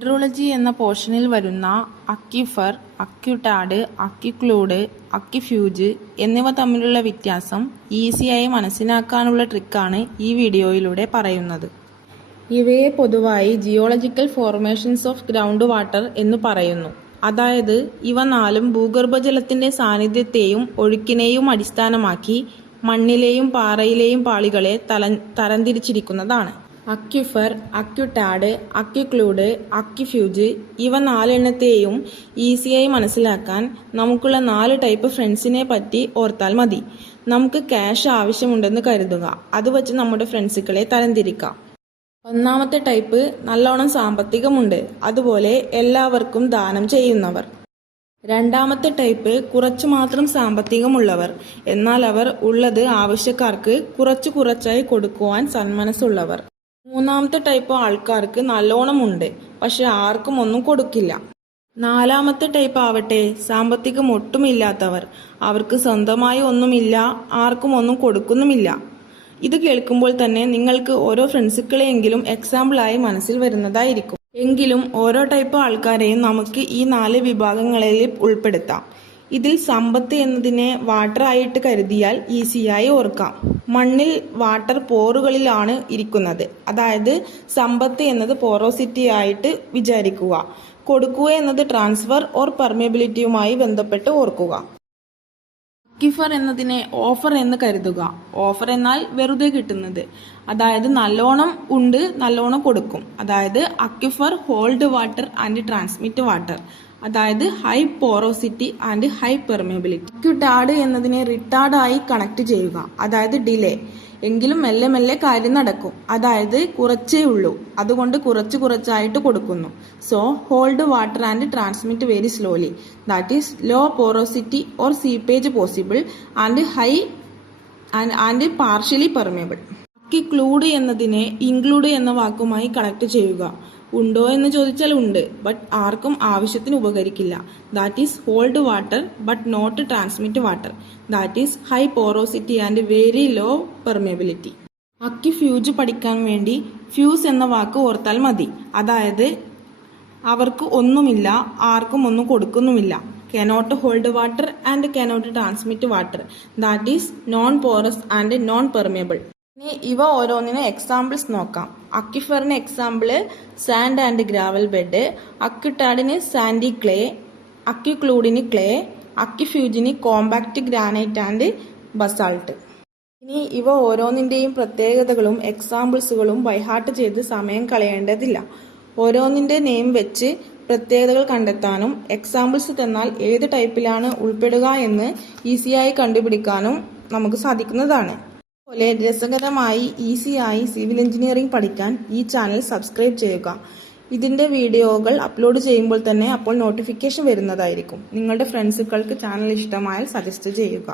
Hydrology എന്ന പോർഷനിൽ വരുന്ന അക്വിഫർ, അക്വിടാഡ്, അക്വിക്ലൂഡ്, അക്വിഫ്യൂജ് എന്നിവ തമ്മിലുള്ള വ്യത്യാസം ഈസിയായി മനസ്സിലാക്കാനുള്ള ട്രിക്കാണ് ഈ വീഡിയോയിലൂടെ പറയുന്നത്. ഇവയെ പൊതുവായി geological formations of ground water എന്ന് പറയുന്നു. അതായത് ഇവ നാലും ഭൂഗർഭജലത്തിന്റെ സാന്നിധ്യത്തെയും ഒഴുക്കിനെയും അടിസ്ഥാനമാക്കി മണ്ണിലെയും പാറയിലെയും പാളികളെ തരംതിരിച്ചിരിക്കുന്നതാണ്. അക്വിഫർ, അക്വിടാഡ്, അക്വിക്ലൂഡ്, അക്വിഫ്യൂജ് ഇവ നാലെണ്ണത്തെയും ഈസിയായി മനസ്സിലാക്കാൻ നമുക്കുള്ള 4 ടൈപ്പ് ഫ്രണ്ട്സിനെ പറ്റി ഓർത്താൽ മതി. നമുക്ക് ക്യാഷ് ആവശ്യമുണ്ടെന്ന് കരുതുക. അത് വച്ച് നമ്മുടെ ഫ്രണ്ട്സുകളെ തരംതിരിക്കാം. ഒന്നാമത്തെ ടൈപ്പ് നല്ലോണം സാമ്പത്തികമുണ്ട്, അതുപോലെ എല്ലാവർക്കും ദാനം ചെയ്യുന്നവർ. രണ്ടാമത്തെ ടൈപ്പ് കുറച്ചു മാത്രം സാമ്പത്തികമുള്ളവർ, എന്നാൽ അവർ ഉള്ളത് ആവശ്യക്കാർക്ക് കുറച്ചായി കൊടുക്കുവാൻ സന്മനസ്സുള്ളവർ. മൂന്നാമത്തെ ടൈപ്പ് ആൾക്കാർക്ക് നല്ലോണം ഉണ്ട്, പക്ഷെ ആർക്കും ഒന്നും കൊടുക്കില്ല. നാലാമത്തെ ടൈപ്പ് ആവട്ടെ സാമ്പത്തികം ഒട്ടുമില്ലാത്തവർ, അവർക്ക് സ്വന്തമായി ഒന്നുമില്ല, ആർക്കും ഒന്നും കൊടുക്കുന്നുമില്ല. ഇത് കേൾക്കുമ്പോൾ തന്നെ നിങ്ങൾക്ക് ഓരോ ഫ്രണ്ട്സുകളെയെങ്കിലും എക്സാമ്പിളായി മനസ്സിൽ വരുന്നതായിരിക്കും. എങ്കിലും ഓരോ ടൈപ്പ് ആൾക്കാരെയും നമുക്ക് ഈ 4 വിഭാഗങ്ങളിൽ ഉൾപ്പെടുത്താം. ഇതിൽ സമ്പത്ത് എന്നതിനെ വാട്ടർ ആയിട്ട് കരുതിയാൽ ഈസിയായി ഓർക്കാം. മണ്ണിൽ വാട്ടർ പോറുകളിലാണ് ഇരിക്കുന്നത്, അതായത് സമ്പത്ത് എന്നത് പോറോസിറ്റി ആയിട്ട് വിചാരിക്കുക. കൊടുക്കുക എന്നത് ട്രാൻസ്ഫർ ഓർ പെർമിയബിലിറ്റിയുമായി ബന്ധപ്പെട്ട് ഓർക്കുക. അക്വിഫർ എന്നതിനെ ഓഫർ എന്ന് കരുതുക. ഓഫർ എന്നാൽ വെറുതെ കിട്ടുന്നത്, അതായത് നല്ലോണം ഉണ്ട്, നല്ലോണം കൊടുക്കും. അതായത് aquifer hold water and transmit water, അതായത് high porosity and high permeability. Aquitard എന്നതിനെ റിട്ടാർഡ് ആയി കണക്ട് ചെയ്യുക, അതായത് ഡിലേ, എങ്കിലും മെല്ലെ മെല്ലെ കാര്യം നടക്കും, അതായത് കുറച്ചേ ഉള്ളൂ, അതുകൊണ്ട് കുറച്ചായിട്ട് കൊടുക്കുന്നു. So hold water and transmit very slowly, that is low porosity or seepage possible and high and partially permeable. Aquiclude എന്നതിനെ ഇൻക്ലൂഡ് എന്ന വാക്കുമായി കണക്ട് ചെയ്യുക. ഉണ്ടോ എന്ന് ചോദിച്ചാൽ ഉണ്ട്, ബട്ട് ആർക്കും ആവശ്യത്തിന് ഉപകരിക്കില്ല. That is hold water but not transmit water, that is high porosity and very low permeability. Aquifuge പഠിക്കാൻ വേണ്ടി ഫ്യൂസ് എന്ന വാക്ക് ഓർത്താൽ മതി. അതായത് അവർക്ക് ഒന്നുമില്ല, ആർക്കും ഒന്നും കൊടുക്കുന്നുമില്ല. cannot hold water and cannot transmit water, that is non porous and non permeable. ഇനി ഇവ ഓരോന്നിന് എക്സാമ്പിൾസ് നോക്കാം. അക്വിഫറിന് example sand and gravel bed, അക്വിടാഡിന് സാൻഡി ക്ലേ, അക്വിക്ലൂഡിന് ക്ലേ, അക്വിഫ്യൂജിന് കോമ്പാക്ട് ഗ്രാനൈറ്റ് ആൻഡ് ബസാൾട്ട്. ഇനി ഇവ ഓരോന്നിന്റെയും പ്രത്യേകതകളും എക്സാമ്പിൾസുകളും ബൈഹാർട്ട് ചെയ്ത് സമയം കളയേണ്ടതില്ല. ഓരോന്നിന്റെ നെയിം വെച്ച് പ്രത്യേകതകൾ കണ്ടെത്താനും എക്സാമ്പിൾസ് തന്നാൽ ഏത് ടൈപ്പിലാണ് ഉൾപ്പെടുക എന്ന് ഈസിയായി കണ്ടുപിടിക്കാനും നമുക്ക് സാധിക്കുന്നതാണ്. അതുപോലെ രസകരമായി ഈസിയായി സിവിൽ എഞ്ചിനീയറിംഗ് പഠിക്കാൻ ഈ ചാനൽ സബ്സ്ക്രൈബ് ചെയ്യുക. ഇതിന്റെ വീഡിയോകൾ അപ്ലോഡ് ചെയ്യുമ്പോൾ തന്നെ അപ്പോൾ നോട്ടിഫിക്കേഷൻ വരുന്നതായിരിക്കും. നിങ്ങളുടെ ഫ്രണ്ട്സുകൾക്ക് ചാനൽ ഇഷ്ടമായാൽ സജസ്റ്റ് ചെയ്യുക.